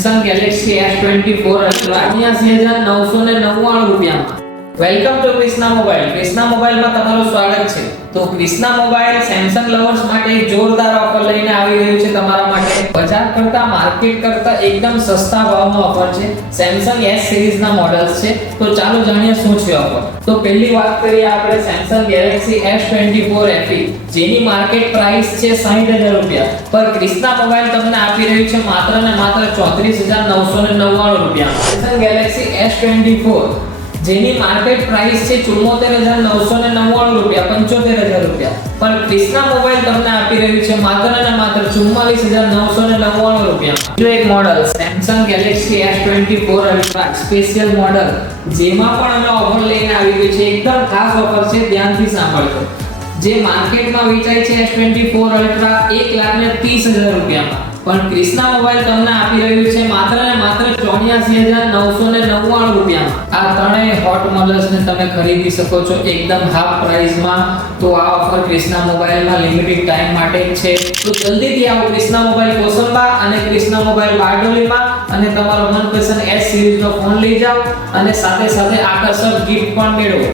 Samsung Galaxy S24 Ultra 79999 રૂપિયામાં. Welcome to Krishna mobile. Krishna મોબાઈલમાં તમારું સ્વાગત છે. તો ક્રિષ્ના મોબાઈલ સેમસંગ લવર્સ માટે એક જોરદાર ઓફર લઈને આવી રહ્યું છે તમારા માટે. બજાર કરતા માર્કેટ કરતા એકદમ સસ્તા ભાવનો ઓફર છે. સેમસંગ S સિરીઝના મોડલ્સ છે. તો ચાલો જાણીએ શું છે ઓફર. તો પહેલી વાત કરીએ આપણે સેમસંગ Galaxy S24 FE જેની માર્કેટ પ્રાઇસ છે 60000 રૂપિયા. પર ક્રિષ્ના મોબાઈલ તમને આપી રહ્યું છે માત્ર ને માત્ર 34999 રૂપિયા. સેમસંગ Galaxy S24 જેની માર્કેટ પ્રાઇસ છે 74999 રૂપિયા, 75000 રૂપિયા. પણ ક્રિષ્ના મોબાઈલ તમને આપી રહ્યું છે માત્ર ને માત્ર 44999 રૂપિયા. બીજો એક model Samsung Galaxy S24 Ultra special model, જેમાં પણ અમે ઓફર લઈને આવી ગઈ છે. એકદમ ખાસ ઓફર છે, ધ્યાનથી સાંભળજો. જે માર્કેટમાં વેચાય છે S24 Ultra 1,30,000 રૂપિયામાં, પણ ક્રિષ્ના મોબાઈલ તમને આપી રહ્યું છે માત્ર ને માત્ર 84999 રૂપિયામાં. આ ત્રણેય હોટ મોડલ્સને તમે ખરીદી શકો છો એકદમ હાફ પ્રાઇસમાં. તો આ ઓફર ક્રિષ્ના મોબાઈલમાં લિમિટેડ ટાઈમ માટે જ છે. તો જલ્દીથી આવો ક્રિષ્ના મોબાઈલ કોસંબા અને ક્રિષ્ના મોબાઈલ બારડોલીમાં અને તમારો મનપસંદ S સિરીઝનો ફોન લઈ જાઓ અને સાથે સાથે આકર્ષક ગિફ્ટ પણ મેળવો.